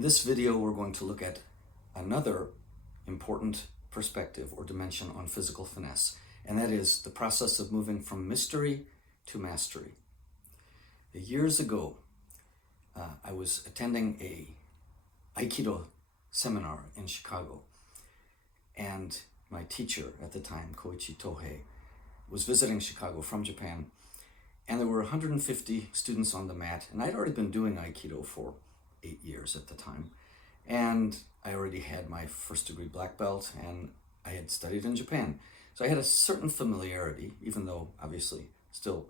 In this video, we're going to look at another important perspective or dimension on physical finesse, and that is the process of moving from mystery to mastery. Years ago, I was attending a Aikido seminar in Chicago, and my teacher at the time, Koichi Tohei, was visiting Chicago from Japan, and there were 150 students on the mat, and I'd already been doing Aikido for 8 years at the time, and I already had my first degree black belt, and I had studied in Japan. So I had a certain familiarity, even though obviously still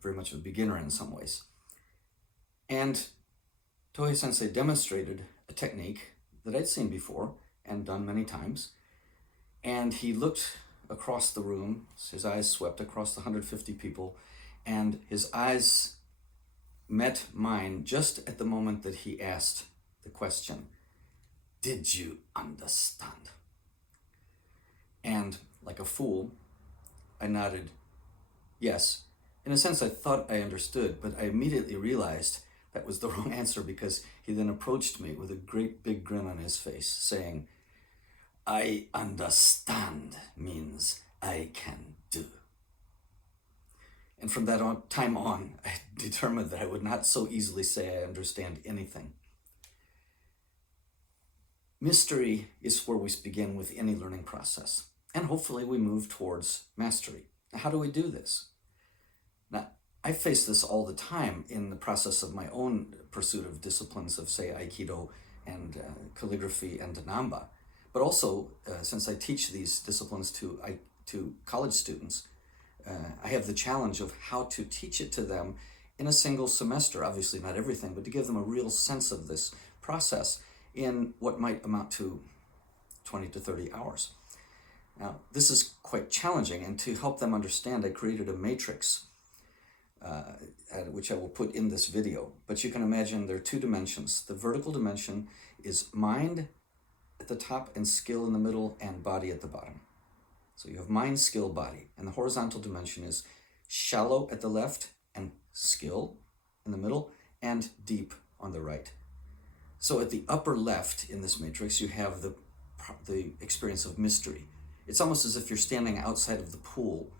very much of a beginner in some ways. And Tohei Sensei demonstrated a technique that I'd seen before and done many times. And he looked across the room, his eyes swept across the 150 people, and his eyes met mine just at the moment that he asked the question, "Did you understand?" And like a fool, I nodded yes. In a sense, I thought I understood, but I immediately realized that was the wrong answer, because he then approached me with a great big grin on his face, saying, "I understand means I can do." And from that time on, I determined that I would not so easily say I understand anything. Mystery is where we begin with any learning process, and hopefully we move towards mastery. Now, how do we do this? Now, I face this all the time in the process of my own pursuit of disciplines of, say, Aikido and calligraphy and Nanba. But also, since I teach these disciplines to college students, I have the challenge of how to teach it to them in a single semester. Obviously not everything, but to give them a real sense of this process in what might amount to 20 to 30 hours. Now, this is quite challenging, and to help them understand, I created a matrix, which I will put in this video. But you can imagine there are two dimensions. The vertical dimension is mind at the top and skill in the middle and body at the bottom. So you have mind, skill, body. And the horizontal dimension is shallow at the left and skill in the middle and deep on the right. So at the upper left in this matrix, you have the experience of mystery. It's almost as if you're standing outside of the pool,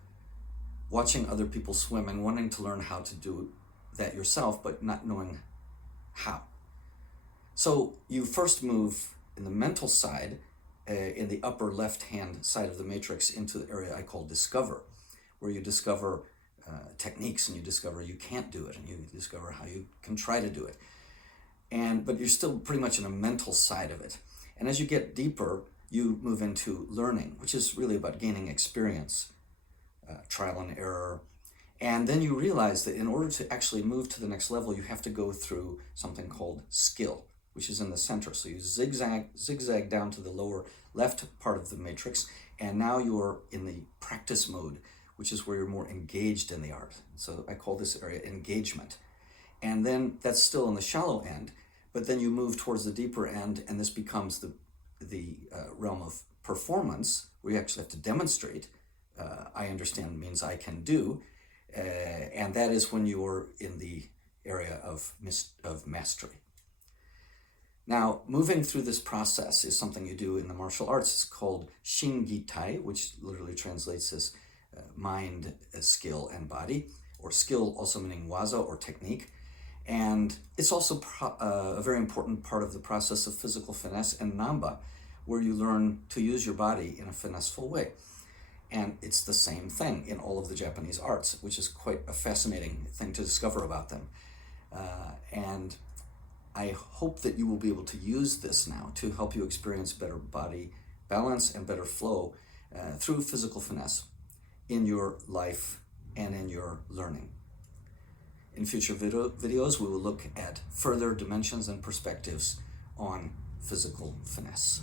watching other people swim and wanting to learn how to do that yourself, but not knowing how. So you first move in the mental side, in the upper left-hand side of the matrix, into the area I call discover, where you discover techniques, and you discover you can't do it, and you discover how you can try to do it. But you're still pretty much in a mental side of it. And as you get deeper, you move into learning, which is really about gaining experience, trial and error. And then you realize that in order to actually move to the next level, you have to go through something called skill, which is in the center. So you zigzag down to the lower left part of the matrix, and now you're in the practice mode, which is where you're more engaged in the art. So I call this area engagement. And then that's still in the shallow end, but then you move towards the deeper end, and this becomes the realm of performance, where you actually have to demonstrate. I understand means I can do, and that is when you're in the area of mastery. Now, moving through this process is something you do in the martial arts. It's called Shingitai, which literally translates as mind, skill, and body, or skill also meaning waza or technique. And it's also a very important part of the process of physical finesse and Nanba, where you learn to use your body in a finesseful way. And it's the same thing in all of the Japanese arts, which is quite a fascinating thing to discover about them. And I hope that you will be able to use this now to help you experience better body balance and better flow through physical finesse in your life and in your learning. In future videos, we will look at further dimensions and perspectives on physical finesse.